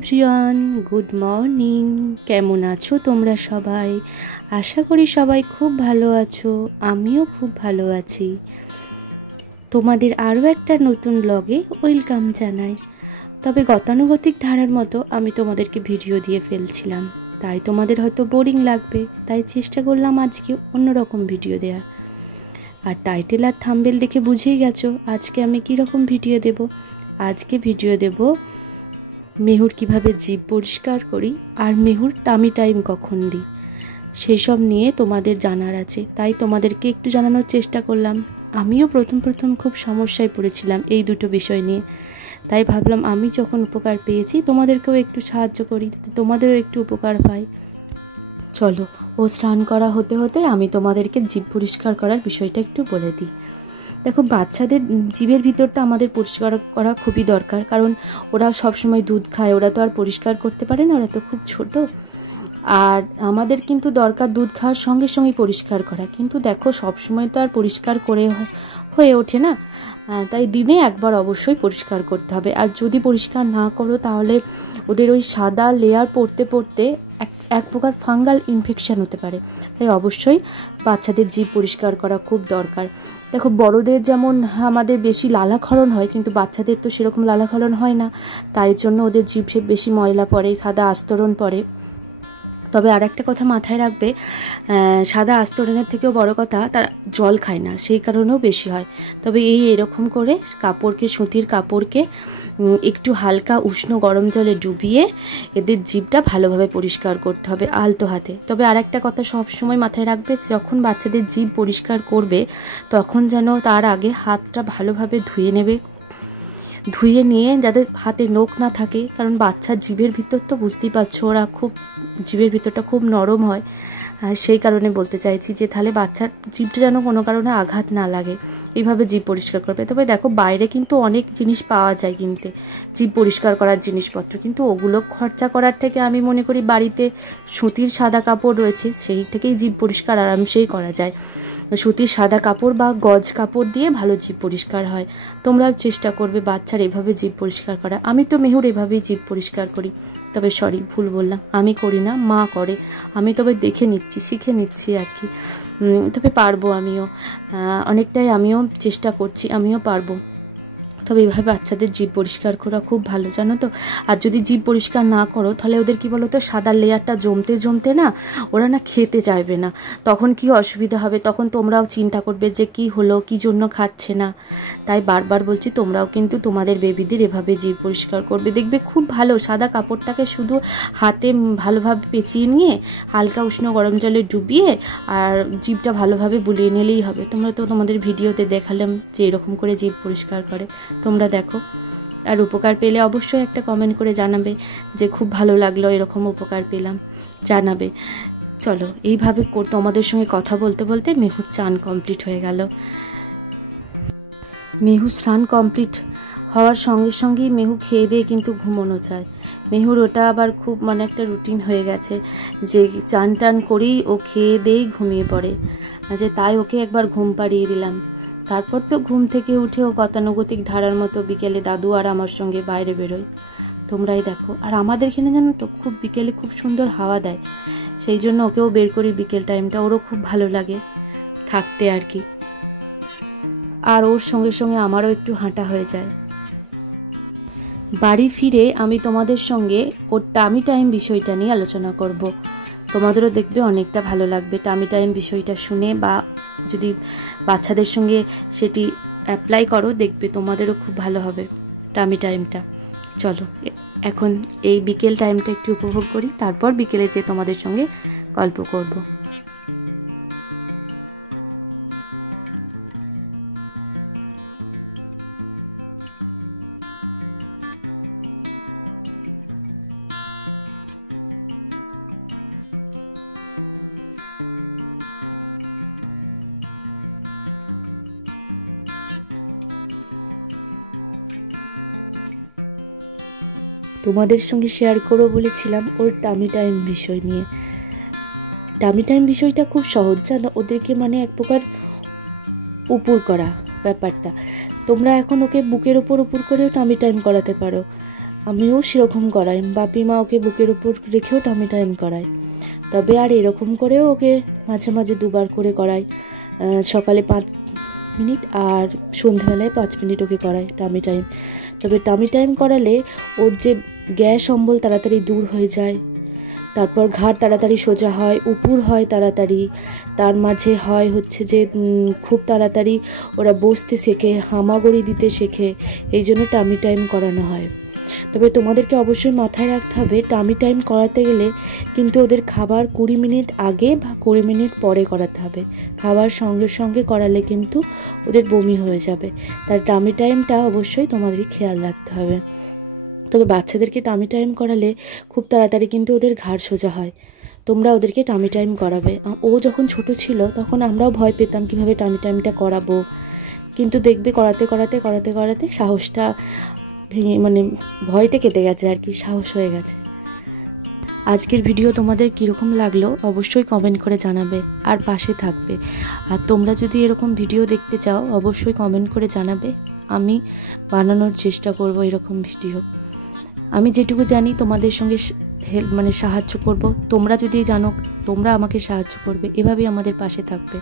Everyone, good morning. কেমন আছো তোমরা সবাই? আশা করি সবাই খুব ভালো আছো। আমিও খুব ভালো আছি। তোমাদের আরও একটা নতুন ব্লগে ওয়েলকাম জানাই। তবে গতানুগতিক ধারার মতো আমি তোমাদেরকে ভিডিও দিয়ে ফেলছিলাম, তাই তোমাদের হয়তো বোরিং লাগবে, তাই চেষ্টা করলাম আজকে অন্যরকম ভিডিও দেওয়ার। আর টাইটেল আর থাম্বনেল দেখে বুঝেই গেছো আজকে আমি কীরকম ভিডিও দেব। আজকে ভিডিও দেব মেহুর কিভাবে জিভ পরিষ্কার করি আর মেহুর টামি টাইম কখন দিই, সেই সব নিয়ে তোমাদের জানার আছে, তাই তোমাদেরকে একটু জানানোর চেষ্টা করলাম। আমিও প্রথম খুব সমস্যায় পড়েছিলাম এই দুটো বিষয় নিয়ে, তাই ভাবলাম আমি যখন উপকার পেয়েছি তোমাদেরকেও একটু সাহায্য করি, তোমাদেরও একটু উপকার পাই। চলো, ও স্নান করা হতে হতে আমি তোমাদেরকে জিভ পরিষ্কার করার বিষয়টা একটু বলে দিই। দেখো, বাচ্চাদের জিভের ভিতরটা আমাদের পরিষ্কার করা খুবই দরকার, কারণ ওরা সবসময় দুধ খায়, ওরা তো আর পরিষ্কার করতে পারে না, ওরা তো খুব ছোট। আর আমাদের কিন্তু দরকার দুধ খাওয়ার সঙ্গে সঙ্গে পরিষ্কার করা, কিন্তু দেখো সবসময় তো আর পরিষ্কার করে হয়ে ওঠে না, তাই দিনে একবার অবশ্যই পরিষ্কার করতে হবে। আর যদি পরিষ্কার না করো তাহলে ওদের ওই সাদা লেয়ার পড়তে পড়তে এক প্রকার ফাঙ্গাল ইনফেকশন হতে পারে, তাই অবশ্যই বাচ্চাদের জিভ পরিষ্কার করা খুব দরকার। দেখো, বড়দের যেমন আমাদের বেশি লালাক্ষরণ হয়, কিন্তু বাচ্চাদের তো সেরকম লালাক্ষরণ হয় না, তাই জন্য ওদের জিভে বেশি ময়লা পড়ে, সাদা আস্তরণ পড়ে। তবে আর একটা কথা মাথায় রাখবে, সাদা আস্তরণের থেকেও বড় কথা, তারা জল খায় না, সেই কারণেও বেশি হয়। তবে এরকম করে কাপড়কে, সুতির কাপড়কে একটু হালকা উষ্ণ গরম জলে ডুবিয়ে এদের জিভটা ভালোভাবে পরিষ্কার করতে হবে আলতো হাতে। তবে আর একটা কথা সবসময় মাথায় রাখবে, যখন বাচ্চাদের জিভ পরিষ্কার করবে তখন যেন তার আগে হাতটা ভালোভাবে ধুয়ে নিয়ে যাদের হাতে নখ না থাকে, কারণ বাচ্চার জিভের ভিতর তো বুঝতেই পারছো, ওরা জিভের ভিতরটা খুব নরম হয়, সেই কারণে বলতে চাইছি যে তাহলে বাচ্চার জিভটা যেন কোনো কারণে আঘাত না লাগে, এইভাবে জিভ পরিষ্কার করবে। তবে দেখো, বাইরে কিন্তু অনেক জিনিস পাওয়া যায় কিনতে, জিভ পরিষ্কার করার জিনিসপত্র, কিন্তু ওগুলো খরচা করার থেকে আমি মনে করি বাড়িতে সুতির সাদা কাপড় রয়েছে, সেই থেকেই জিভ পরিষ্কার আরামসেই করা যায়। সুতির সাদা কাপড় বা গজ কাপড় দিয়ে ভালো জিভ পরিষ্কার হয়। তোমরাও চেষ্টা করবে বাচ্চার এভাবে জিভ পরিষ্কার করা। আমি তো মেহুর এভাবেই জিভ পরিষ্কার করি, তবে সরি, ভুল বললাম, আমি করি না, মা করে। আমি তবে দেখে নিচ্ছি, শিখে নিচ্ছি আর কি। তবে পারবো, আমিও অনেকটাই আমিও চেষ্টা করছি, আমিও পারবো। তবে এইভাবে বাচ্চাদের জিভ পরিষ্কার করা খুব ভালো, জানো তো। আর যদি জিভ পরিষ্কার না করো তাহলে ওদের কি বলো তো, সাদা লেয়ারটা জমতে না ওরা না খেতে চাইবে না, তখন কি অসুবিধা হবে, তখন তোমরাও চিন্তা করবে যে কি হলো, কি জন্য খাচ্ছে না। তাই বারবার বলছি, তোমরাও কিন্তু তোমাদের বেবিদের এভাবে জিভ পরিষ্কার করবে, দেখবে খুব ভালো। সাদা কাপড়টাকে শুধু হাতে ভালোভাবে পেঁচিয়ে নিয়ে হালকা উষ্ণ গরম জলে ডুবিয়ে আর জিভটা ভালোভাবে বুলিয়ে নিলেই হবে। তোমরা তো তোমাদের ভিডিওতে দেখালাম যে এরকম করে জিভ পরিষ্কার করে, তোমরা দেখো। আর উপকার পেলে অবশ্যই একটা কমেন্ট করে জানাবে যে খুব ভালো লাগলো, এরকম উপকার পেলাম, জানাবে। চলো, এইভাবে তোমাদের সঙ্গে কথা বলতে বলতে মেহুর চান কমপ্লিট হয়ে গেল। মেহু স্নান কমপ্লিট হওয়ার সঙ্গে সঙ্গেই মেহু খেয়ে দিয়ে কিন্তু ঘুমোনো চায়। মেহুর ওটা আবার খুব একটা রুটিন হয়ে গেছে যে চান টান করেই ও খেয়ে দিয়েই ঘুমিয়ে পড়ে, যে তাই ওকে একবার ঘুম পাড়িয়ে দিলাম। তারপর তো ঘুম থেকে উঠেও গতানুগতিক ধারার মতো বিকেলে দাদু আর আমার সঙ্গে বাইরে বেরোয়, তোমরাই দেখো। আর আমাদের এখানে জানো তো, খুব বিকেলে খুব সুন্দর হাওয়া দেয়, সেই জন্য ওকেও বের করি বিকেল টাইমটা, ওরও খুব ভালো লাগে থাকতে আর কি। আর ওর সঙ্গে সঙ্গে আমারও একটু হাঁটা হয়ে যায়। বাড়ি ফিরে আমি তোমাদের সঙ্গে ওর টামি টাইম বিষয়টা নিয়ে আলোচনা করব। তোমাদেরও দেখবে অনেকটা ভালো লাগবে টামি টাইম বিষয়টা শুনে, বা যদি বাচ্চাদের সঙ্গে সেটি অ্যাপ্লাই করো দেখবে তোমাদেরও খুব ভালো হবে টামি টাইমটা। চলো, এখন এই বিকেল টাইমটা একটু উপভোগ করি, তারপর বিকেলে যে তোমাদের সঙ্গে গল্প করব। তোমাদের সঙ্গে শেয়ার করবো বলেছিলাম ওর টামি টাইম বিষয় নিয়ে। টামি টাইম বিষয়টা খুব সহজ, জানো, ওদেরকে এক প্রকার উপর করা ব্যাপারটা। তোমরা এখন ওকে বুকের ওপর করেও টামি টাইম করাতে পারো, আমিও সেরকম করাই, বাপি মা ওকে বুকের উপর রেখেও টামি টাইম করাই। তবে আর এরকম করেও ওকে মাঝে মাঝে 2 বার করে করাই, সকালে 5 মিনিট আর সন্ধ্যাবেলায় 5 মিনিট ওকে করাই টামি টাইম। তবে টামি টাইম করালে ওর যে গ্যাস অম্বল তাড়াতাড়ি দূর হয়ে যায়, তারপর ঘাড় তাড়াতাড়ি সোজা হয়, উপুর হয় তাড়াতাড়ি, তার মাঝে হয় হচ্ছে যে খুব তাড়াতাড়ি ওরা বসতে শেখে, হামাগুড়ি দিতে শেখে, এই জন্য টামি টাইম করানো হয়। তবে তোমাদেরকে অবশ্যই মাথায় রাখতে হবে, টামি টাইম করাতে গেলে কিন্তু ওদের খাবার 20 মিনিট আগে বা 20 মিনিট পরে করাতে হবে। খাবার সঙ্গে সঙ্গে করালে কিন্তু ওদের বমি হয়ে যাবে, তাই টামি টাইমটা অবশ্যই তোমাদের খেয়াল রাখতে হবে। তবে বাচ্চাদেরকে টামি টাইম করালে খুব তাড়াতাড়ি কিন্তু ওদের ঘাড় সোজা হয়। তোমরা ওদেরকে টামি টাইম করাবে। ও যখন ছোট ছিল তখন আমরাও ভয় পেতাম কিভাবে টামি টাইমটা করাবো, কিন্তু দেখবে করাতে করাতে করাতে করাতে সাহসটা ভেঙে, মানে ভয়টা কেটে গেছে আর কি, সাহস হয়ে গেছে। আজকের ভিডিও তোমাদের কিরকম লাগলো অবশ্যই কমেন্ট করে জানাবে আর পাশে থাকবে। আর তোমরা যদি এরকম ভিডিও দেখতে চাও অবশ্যই কমেন্ট করে জানাবে, আমি বানানোর চেষ্টা করব এরকম ভিডিও। আমি যেটুকু জানি তোমাদের সঙ্গে মানে সাহায্য করব, তোমরা যদি জানো তোমরা আমাকে সাহায্য করবে, এভাবেই আমাদের পাশে থাকবে।